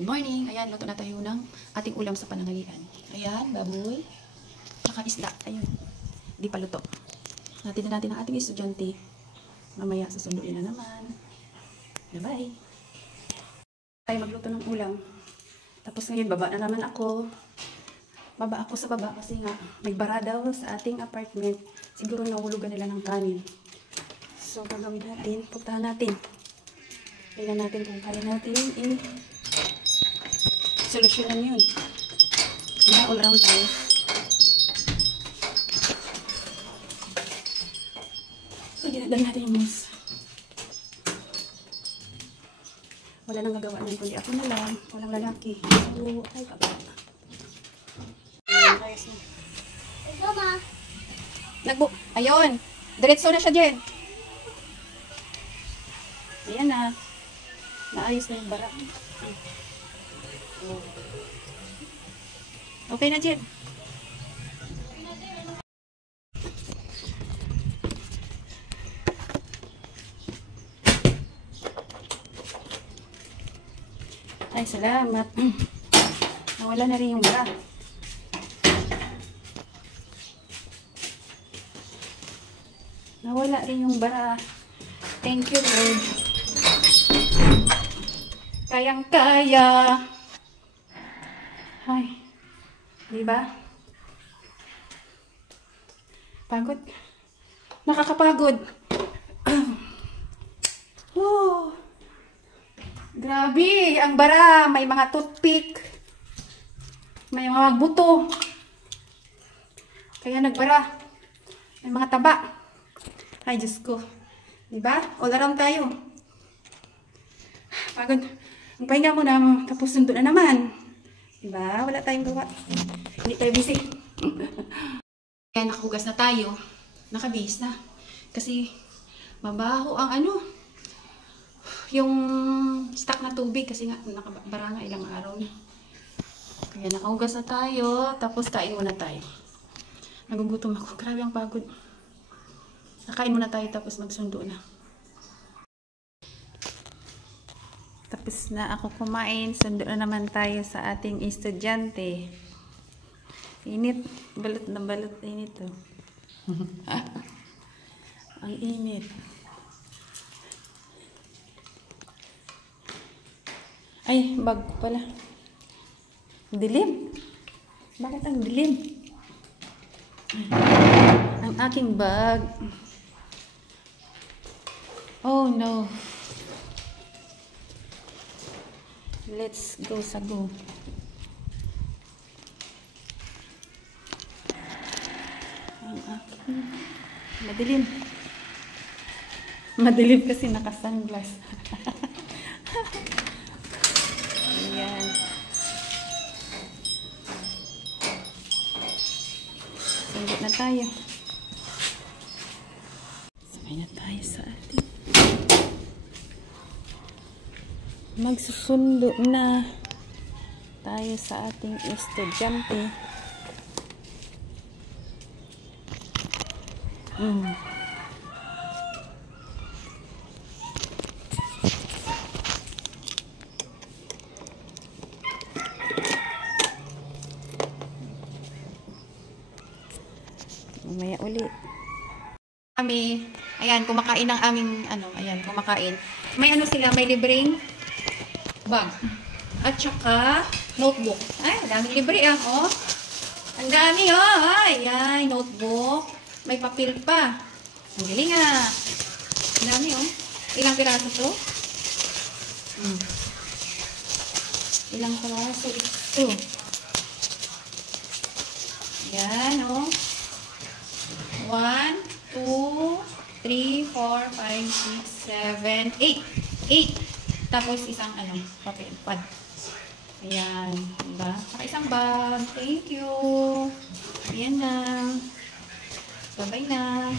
Good morning! Ayan, luto na tayo ng ating ulam sa pananghalian. Ayan, baboy. Tsaka isda. Ayun. Di pa luto. Natin na natin ang ating estudyante. Mamaya susunduin na naman. Bye-bye! Tayo magluto ng ulam. Tapos ngayon, baba na naman ako. Baba ako sa baba kasi nga may bara daw sa ating apartment. Siguro nahulugan nila ng kanin. So, gagawin natin. Puntahan natin. Tingnan natin kung kaya natin solusyonan yun. Diba, all around tayo. So, ginadal natin yung mouse. Wala nang gagawa nun, kundi ako na lang. Walang lalaki. So, ay, pagod. Ayos na. Ayun! Diretso na siya, Jen. Ayan na. Naayos na yung bara. Okay na, Jen. Ay, salamat. Nawala na rin yung bara. Nawala rin yung bara. Thank you, Lord. Kayang-kaya. Ay. Diba? Pagod. Nakakapagod. Oh. Grabe. Ang bara. May mga toothpick. May mga buto. Kaya nagbara. May mga taba. Ay, Diyos ko. Diba? All around tayo. Pagod. Ang pahinga mo na. Tapos sundo na naman. Diba? Wala tayong gawa. Hindi tayo busy. Kaya nakahugas na tayo. Nakabihis na. Kasi mabaho ang yung stock na tubig. Kasi nga nakabara nga ilang araw na. Kaya nakahugas na tayo. Tapos kain muna tayo. Nagugutom ako. Grabe ang pagod. Nakain muna tayo tapos magsundo na. Tapos na ako kumain. Sundo na naman tayo sa ating estudyante. Init. Balot na balot. Init to. Ang init. Ay, bag pala. Dilim. Bakit ang dilim? Ang aking bag. Oh no. Let's go sa go. Ang aking madilim. Madilim kasi naka-sunglass. Ayan. Sundot na tayo. Sabay na tayo sa ating magsusundo na tayo sa ating estudyante. Mamaya ulit. Ayan, kumakain ng aming ayan, kumakain. May sila, may libreng bag. At saka, notebook. Ay, ang daming libre oh. Ang dami Ay, ay, notebook. May papel pa. Ang galing Ang dami Ilang piraso to? Ilang piraso ito? Yan 1, 2, 3, 4, 5, 6, 7, 8. 8. Tapos isang papel pad. Ayan, diba? Saka isang bag. Thank you. Ayan na. Bye-bye na.